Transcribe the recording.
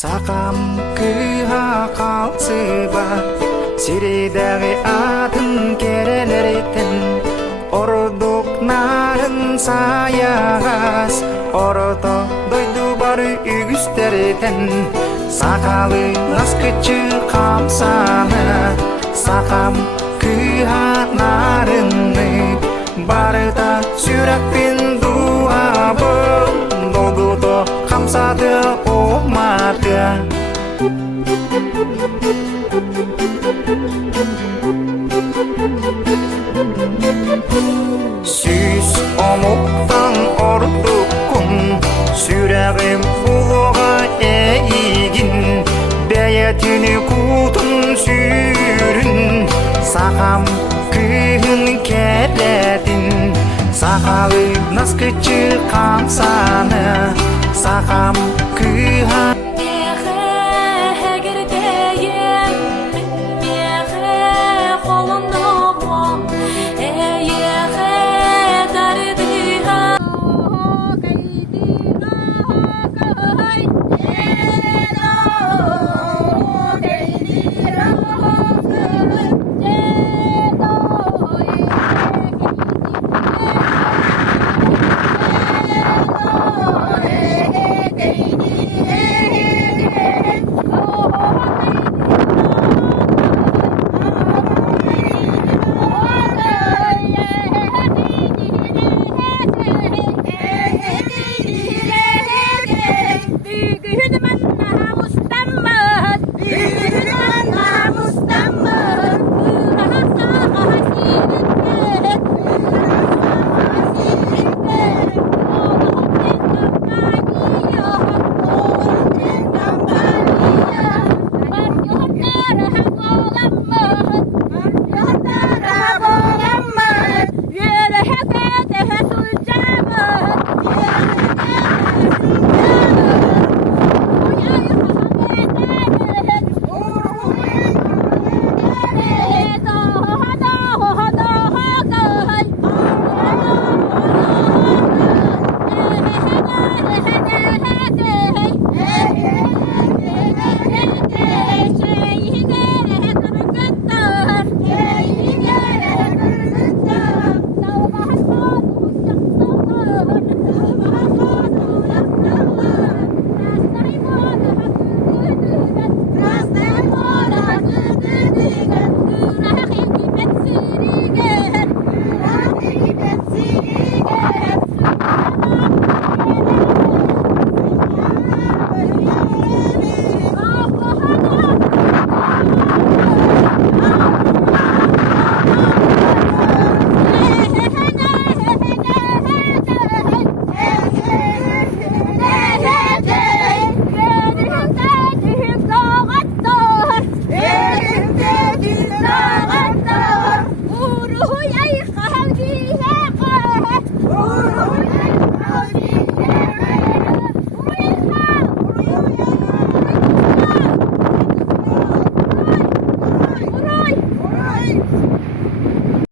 Сақам кыға қалсыба, сиредағы атын керелеретін, ордық нарын саяғас, орото дойду бары үгістеретін, сақалы наскычы қамсаны, сақам кыға нарынны, барыта сүрәкпен дуабы, долдуто қамсады омады. Süs omuktan orduk kun, sürəğim buluğa eğin, bəyətini kutun sürün, sağam kıyın keredin, sağalı naskıcı kamsanı, sağam